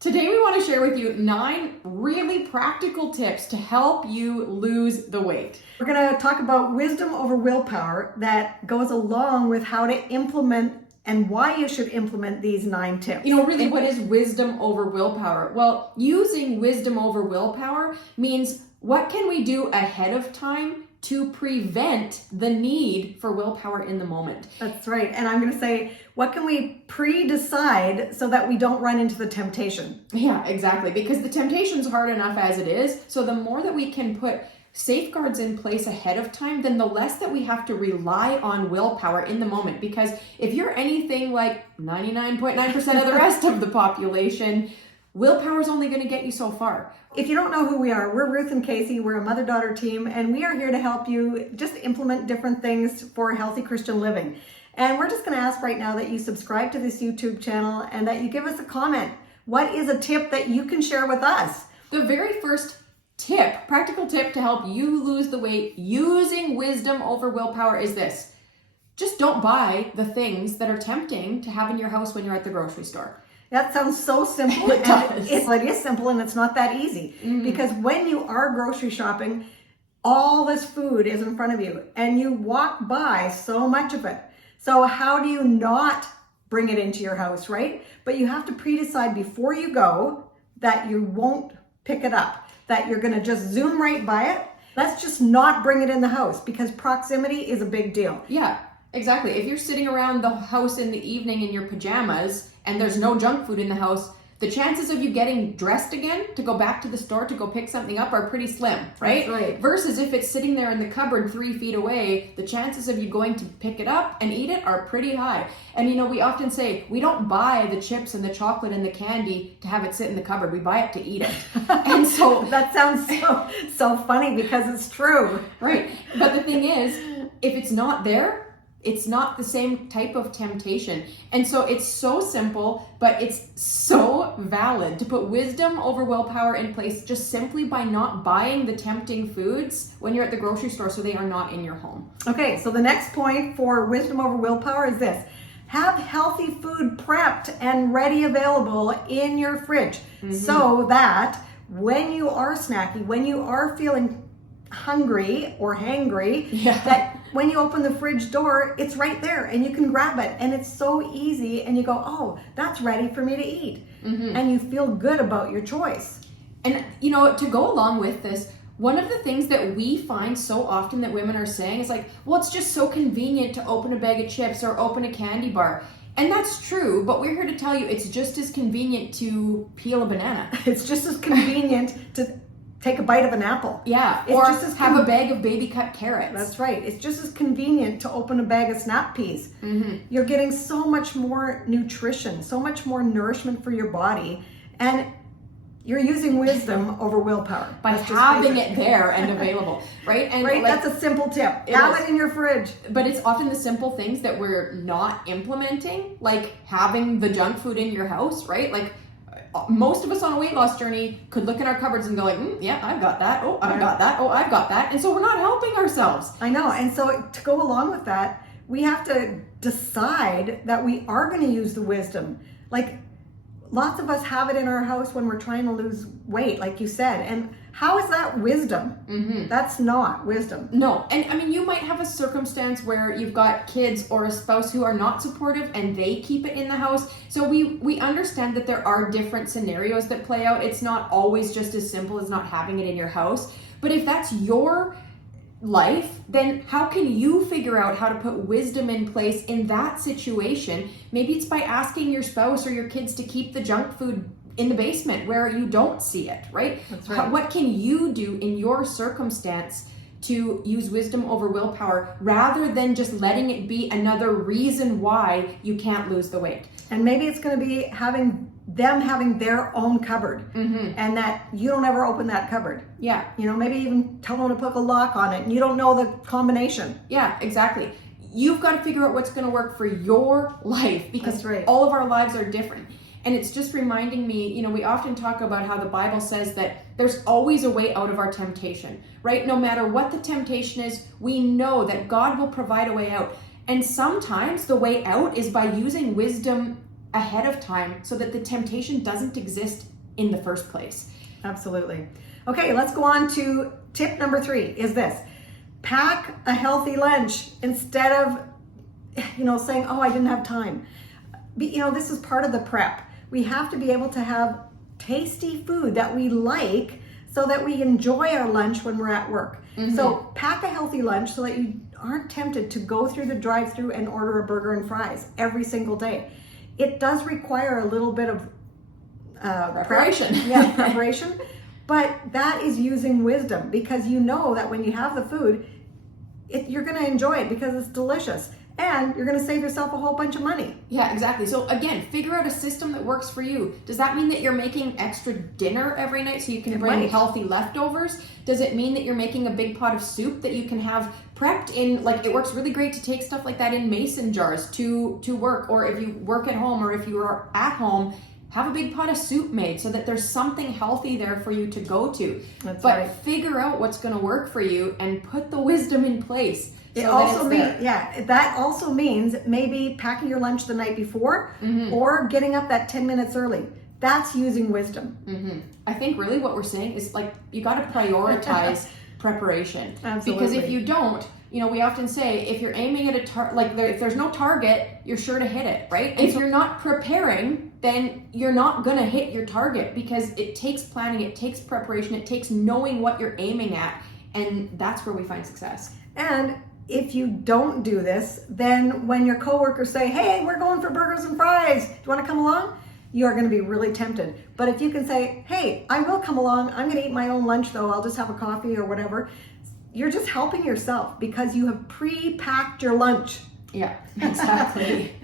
Today we want to share with you 9 really practical tips to help you lose the weight. We're going to talk about wisdom over willpower that goes along with how to implement and why you should implement these 9 tips. Really, what is wisdom over willpower? Well, using wisdom over willpower means what can we do ahead of time to prevent the need for willpower in the moment. That's right. And I'm going to say, what can we pre-decide so that we don't run into the temptation? Yeah, exactly. Because the temptation's hard enough as it is. So the more that we can put safeguards in place ahead of time, then the less that we have to rely on willpower in the moment. Because if you're anything like 99.9% of the rest of the population, willpower is only going to get you so far. If you don't know who we are, we're Ruth and Casey. We're a mother-daughter team, and we are here to help you just implement different things for healthy Christian living. And we're just going to ask right now that you subscribe to this YouTube channel and that you give us a comment. What is a tip that you can share with us? The very first tip, practical tip to help you lose the weight using wisdom over willpower is this. Just don't buy the things that are tempting to have in your house when you're at the grocery store. That sounds so simple. It does. It is simple, and it's not that easy. Because when you are grocery shopping, all this food is in front of you and you walk by so much of it. So how do you not bring it into your house, right? But you have to pre-decide before you go that you won't pick it up, that you're going to just zoom right by it. Let's just not bring it in the house, because proximity is a big deal. Yeah, exactly. If you're sitting around the house in the evening in your pajamas and there's no junk food in the house, the chances of you getting dressed again to go back to the store to go pick something up are pretty slim, right? That's right. Versus if it's sitting there in the cupboard 3 feet away, the chances of you going to pick it up and eat it are pretty high. And we often say we don't buy the chips and the chocolate and the candy to have it sit in the cupboard. We buy it to eat it. And so that sounds so funny, because it's true. Right. But the thing is, if it's not there, it's not the same type of temptation. And so it's so simple, but it's so valid to put wisdom over willpower in place just simply by not buying the tempting foods when you're at the grocery store, so they are not in your home. Okay, so the next point for wisdom over willpower is this. Have healthy food prepped and ready available in your fridge, so that when you are snacky, when you are feeling hungry or hangry, that when you open the fridge door, it's right there and you can grab it, and it's so easy, and you go, oh, that's ready for me to eat. And you feel good about your choice. And to go along with this, one of the things that we find so often that women are saying is like, well, it's just so convenient to open a bag of chips or open a candy bar. And that's true, but we're here to tell you it's just as convenient to peel a banana. It's just as convenient to take a bite of an apple. Yeah, it's or just as have a bag of baby cut carrots. That's right. It's just as convenient to open a bag of snap peas. You're getting so much more nutrition, so much more nourishment for your body, and you're using wisdom over willpower. By having it there and available, right? And right, that's a simple tip. Have it in your fridge. But it's often the simple things that we're not implementing, like having the junk food in your house, right? Like, most of us on a weight loss journey could look in our cupboards and go like, yeah, I've got that. Oh, I've got that. Oh, I've got that. And so we're not helping ourselves. I know. And so to go along with that, we have to decide that we are going to use the wisdom. Like, lots of us have it in our house when we're trying to lose weight, like you said. And how is that wisdom? That's not wisdom. No. And you might have a circumstance where you've got kids or a spouse who are not supportive and they keep it in the house. So we understand that there are different scenarios that play out. It's not always just as simple as not having it in your house. But if that's your life, then how can you figure out how to put wisdom in place in that situation? Maybe it's by asking your spouse or your kids to keep the junk food in the basement where you don't see it, right? That's right. What can you do in your circumstance to use wisdom over willpower rather than just letting it be another reason why you can't lose the weight? And maybe it's going to be having their own cupboard, and that you don't ever open that cupboard. Yeah. Maybe even tell them to put a lock on it and you don't know the combination. Yeah, exactly. You've got to figure out what's going to work for your life, because all of our lives are different. And it's just reminding me, we often talk about how the Bible says that there's always a way out of our temptation, right? No matter what the temptation is, we know that God will provide a way out. And sometimes the way out is by using wisdom ahead of time so that the temptation doesn't exist in the first place. Absolutely. Okay, let's go on to tip number 3 is this. Pack a healthy lunch instead of, saying, oh, I didn't have time. This is part of the prep. We have to be able to have tasty food that we like so that we enjoy our lunch when we're at work. Mm-hmm. So pack a healthy lunch so that you aren't tempted to go through the drive-thru and order a burger and fries every single day. It does require a little bit of preparation. Preparation. But that is using wisdom, because you know that when you have the food, you're going to enjoy it because it's delicious. And you're going to save yourself a whole bunch of money. Yeah, exactly. So again, figure out a system that works for you. Does that mean that you're making extra dinner every night so you can bring healthy leftovers? Does it mean that you're making a big pot of soup that you can have prepped in, like it works really great to take stuff like that in mason jars to work, or if you work at home or if you are at home, have a big pot of soup made so that there's something healthy there for you to go to. That's but right. Figure out what's going to work for you and put the wisdom in place. That also means maybe packing your lunch the night before or getting up that 10 minutes early. That's using wisdom. Mm-hmm. I think really what we're saying is like you got to prioritize preparation. Absolutely. Because if you don't, we often say if you're aiming at if there's no target, you're sure to hit it, right? If you're not preparing, then you're not going to hit your target, because it takes planning, it takes preparation, it takes knowing what you're aiming at, and that's where we find success. And if you don't do this, then when your coworkers say, hey, we're going for burgers and fries, do you want to come along? You're going to be really tempted. But if you can say, hey, I will come along, I'm going to eat my own lunch though, I'll just have a coffee or whatever, you're just helping yourself because you have pre-packed your lunch. Yeah, exactly.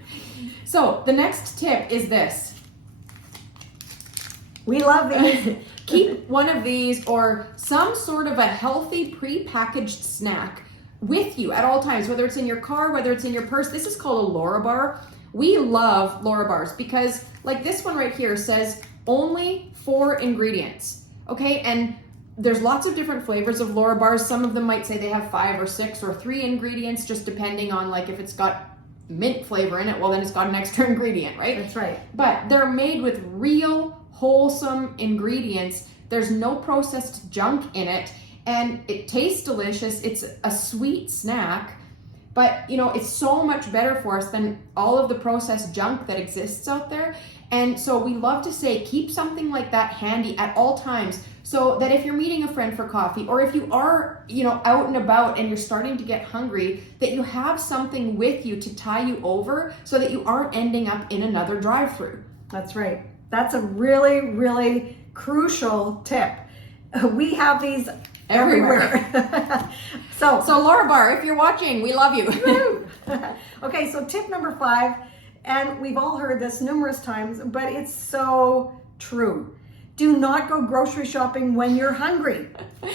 So the next tip is this. We love these. Keep one of these or some sort of a healthy pre-packaged snack with you at all times, whether it's in your car, whether it's in your purse. This is called a Laura bar. We love Laura bars because like this one right here says only 4 ingredients. Okay, and there's lots of different flavors of Laura bars. Some of them might say they have 5 or 6 or 3 ingredients, just depending on like if it's got mint flavor in it, well then it's got an extra ingredient, right? That's right. But they're made with real wholesome ingredients. There's no processed junk in it, and it tastes delicious. It's a sweet snack, but it's so much better for us than all of the processed junk that exists out there. And so we love to say keep something like that handy at all times, so that if you're meeting a friend for coffee, or if you are out and about and you're starting to get hungry, that you have something with you to tie you over so that you aren't ending up in another drive-through. That's right. That's a really, really crucial tip. We have these everywhere. So Laura Bar, if you're watching, we love you. Okay, so tip number 5, and we've all heard this numerous times, but it's so true. Do not go grocery shopping when you're hungry.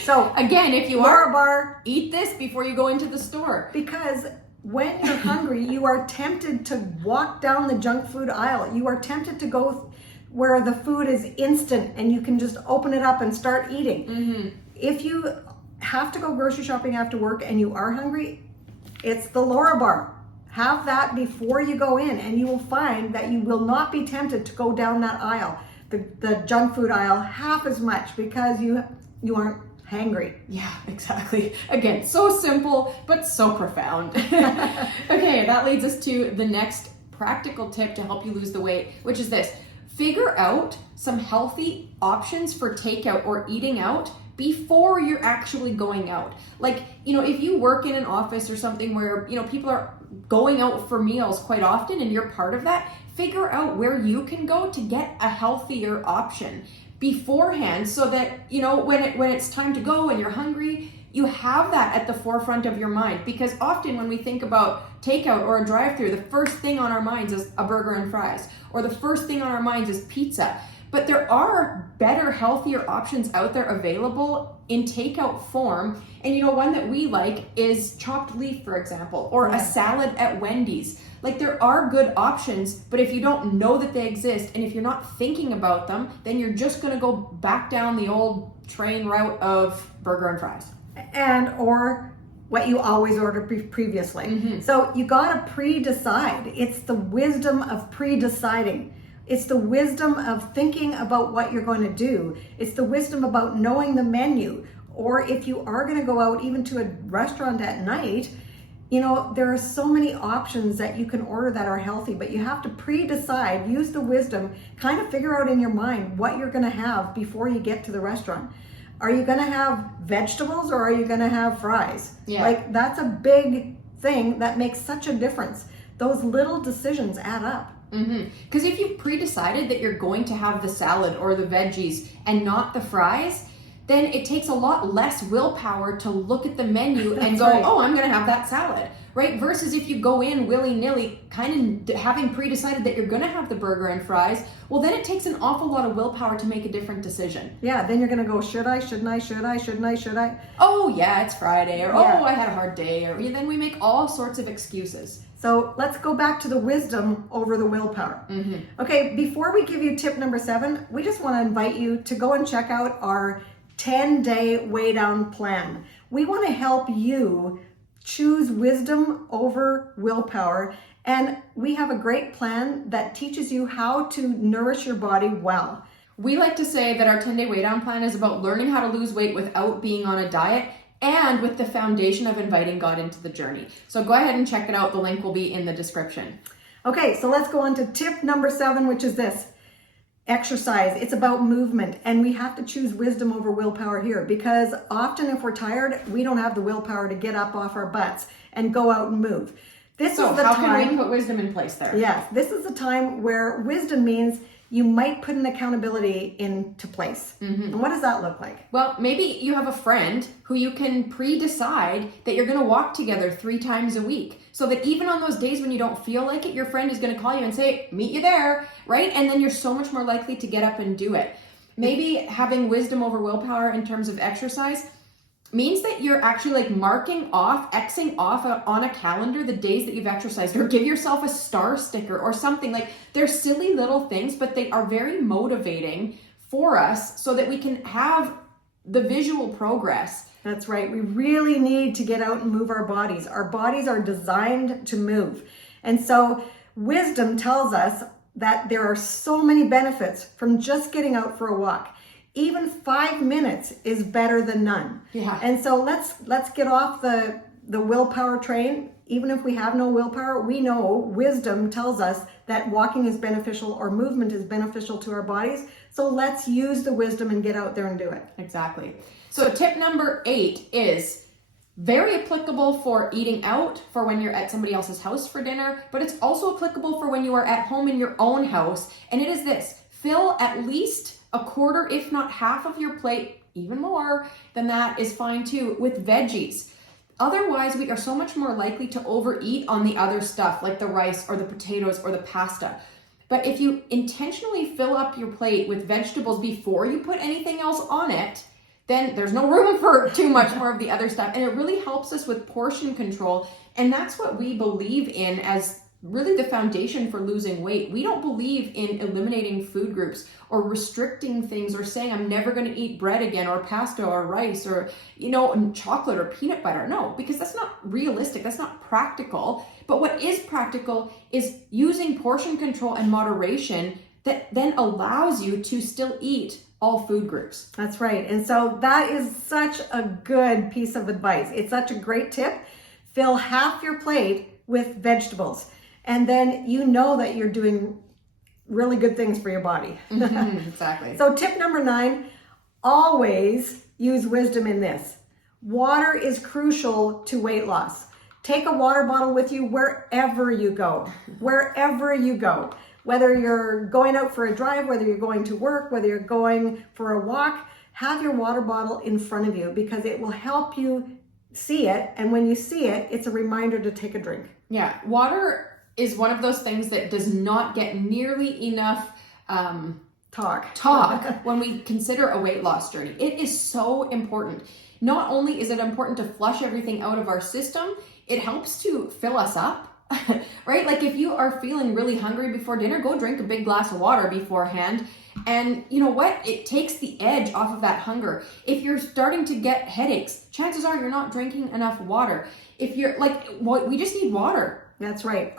So again, if you Laura Bar, eat this before you go into the store. Because when you're hungry, you are tempted to walk down the junk food aisle. You are tempted to go where the food is instant and you can just open it up and start eating. Mm-hmm. If you have to go grocery shopping after work and you are hungry, it's the Laura Bar. Have that before you go in, and you will find that you will not be tempted to go down that aisle, the junk food aisle, half as much, because you aren't hangry. Yeah, exactly. Again, so simple, but so profound. Okay, that leads us to the next practical tip to help you lose the weight, which is this. Figure out some healthy options for takeout or eating out before you're actually going out. Like, if you work in an office or something where, people are going out for meals quite often and you're part of that, figure out where you can go to get a healthier option beforehand, so that, when it's time to go and you're hungry, you have that at the forefront of your mind. Because often when we think about takeout or a drive-thru, the first thing on our minds is a burger and fries, or the first thing on our minds is pizza. But there are better, healthier options out there available in takeout form. And one that we like is chopped leaf, for example, or a salad at Wendy's. Like, there are good options, but if you don't know that they exist, and if you're not thinking about them, then you're just gonna go back down the old train route of burger and fries. Or what you always ordered previously. So you got to pre-decide. It's the wisdom of pre-deciding. It's the wisdom of thinking about what you're going to do. It's the wisdom about knowing the menu. Or if you are going to go out even to a restaurant at night, you know, there are so many options that you can order that are healthy, but you have to pre-decide, use the wisdom, kind of figure out in your mind what you're going to have before you get to the restaurant. Are you going to have vegetables or are you going to have fries? Yeah. Like, that's a big thing that makes such a difference. Those little decisions add up. Because if you've pre-decided that you're going to have the salad or the veggies and not the fries, then it takes a lot less willpower to look at the menu and go, right. oh, I'm going to have that salad, right? Versus if you go in willy-nilly, kind of having pre-decided that you're going to have the burger and fries, well, then it takes an awful lot of willpower to make a different decision. Yeah, then you're going to go, should I, shouldn't I, should I, shouldn't I, should I? Oh, yeah, it's Friday, or Yeah. oh, I had a hard day, or then we make all sorts of excuses. So let's go back to the wisdom over the willpower. Okay, before we give you tip number 7, we just want to invite you to go and check out our 10-day WeighDown Plan. We want to help you choose wisdom over willpower, and we have a great plan that teaches you how to nourish your body well. We like to say that our 10-day WeighDown Plan is about learning how to lose weight without being on a diet, and with the foundation of inviting God into the journey. So go ahead and check it out. The link will be in the description. Okay, so let's go on to tip number 7, which is this. Exercise. It's about movement, and we have to choose wisdom over willpower here, because often if we're tired, we don't have the willpower to get up off our butts and go out and move. This So is the how time. can we put wisdom in place there? Yes, this is the time where wisdom means you might put an accountability into place. And what does that look like? Well, maybe you have a friend who you can pre-decide that you're going to walk together 3 times a week, so that even on those days when you don't feel like it, your friend is going to call you and say, meet you there, right? And then you're so much more likely to get up and do it. Maybe having wisdom over willpower in terms of exercise means that you're actually like marking off, Xing off on a calendar the days that you've exercised, or give yourself a star sticker or something. Like, they're silly little things, but they are very motivating for us so that we can have the visual progress. That's right. We really need to get out and move our bodies. Our bodies are designed to move. And so wisdom tells us that there are so many benefits from just getting out for a walk. Even 5 minutes is better than none. Yeah. And so let's get off the willpower train. Even if we have no willpower, we know wisdom tells us that walking is beneficial or movement is beneficial to our bodies. So let's use the wisdom and get out there and do it. Exactly. So tip number 8 is very applicable for eating out, for when you're at somebody else's house for dinner, but it's also applicable for when you are at home in your own house. And it is this: fill at least a quarter, if not half of your plate, even more than that is fine too, with veggies. Otherwise, we are so much more likely to overeat on the other stuff, like the rice or the potatoes or the pasta. But if you intentionally fill up your plate with vegetables before you put anything else on it, then there's no room for too much more of the other stuff. And it really helps us with portion control. And that's what we believe in as really the foundation for losing weight. We don't believe in eliminating food groups or restricting things or saying I'm never going to eat bread again or pasta or rice or, chocolate or peanut butter. No, because that's not realistic. That's not practical. But what is practical is using portion control and moderation that then allows you to still eat all food groups. That's right. And so that is such a good piece of advice. It's such a great tip. Fill half your plate with vegetables. And then you know that you're doing really good things for your body. Exactly. So tip number 9, always use wisdom in this. Water is crucial to weight loss. Take a water bottle with you wherever you go. Wherever you go. Whether you're going out for a drive, whether you're going to work, whether you're going for a walk, have your water bottle in front of you, because it will help you see it. And when you see it, it's a reminder to take a drink. Yeah, water is one of those things that does not get nearly enough talk when we consider a weight loss journey. It is so important. Not only is it important to flush everything out of our system, it helps to fill us up right? Like if you are feeling really hungry before dinner, go drink a big glass of water beforehand. And you know what? It takes the edge off of that hunger. If you're starting to get headaches, chances are you're not drinking enough water. If you're like, we just need water. That's right.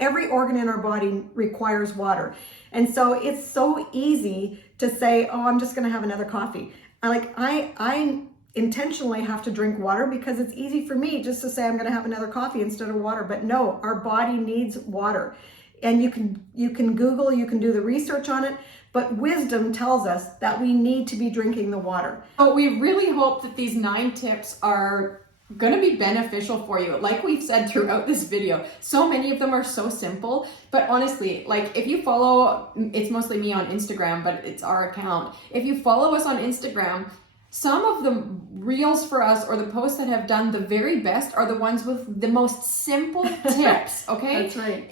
Every organ in our body requires water. And so it's so easy to say, oh, I'm just going to have another coffee. I intentionally have to drink water because it's easy for me just to say I'm going to have another coffee instead of water. But no, our body needs water. And you can Google, you can do the research on it, but wisdom tells us that we need to be drinking the water. So we really hope that these 9 tips are going to be beneficial for you. Like we've said throughout this video, so many of them are so simple, but honestly, like if you follow, it's mostly me on Instagram, but it's our account. If you follow us on Instagram, some of the reels for us or the posts that have done the very best are the ones with the most simple tips, okay? That's right.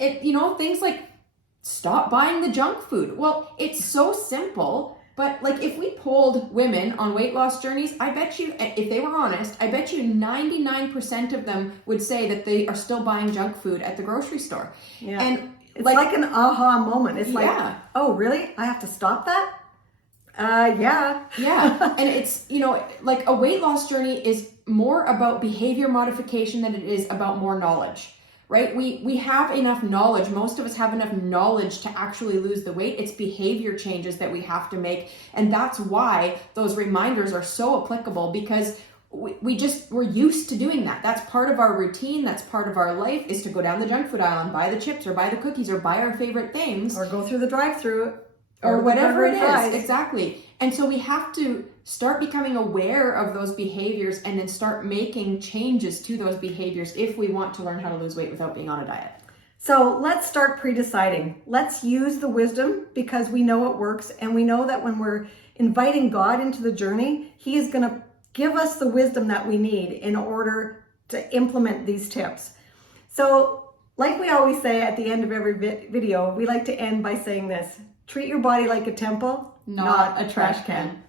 Things like stop buying the junk food. Well, it's so simple, but like if we polled women on weight loss journeys, I bet you, if they were honest, I bet you 99% of them would say that they are still buying junk food at the grocery store. Yeah. And it's like an aha moment. It's like, yeah. Oh, really? I have to stop that? Yeah. Yeah. And it's, like a weight loss journey is more about behavior modification than it is about more knowledge, right? We have enough knowledge. Most of us have enough knowledge to actually lose the weight. It's behavior changes that we have to make. And that's why those reminders are so applicable, because we're used to doing that. That's part of our routine. That's part of our life, is to go down the junk food aisle and buy the chips or buy the cookies or buy our favorite things. Or go through the drive-through. Or whatever it is. Exactly. And so we have to start becoming aware of those behaviors and then start making changes to those behaviors if we want to learn how to lose weight without being on a diet. So let's start pre-deciding. Let's use the wisdom because we know it works. And we know that when we're inviting God into the journey, He is going to give us the wisdom that we need in order to implement these tips. So like we always say at the end of every video, we like to end by saying this: treat your body like a temple, not a trash can.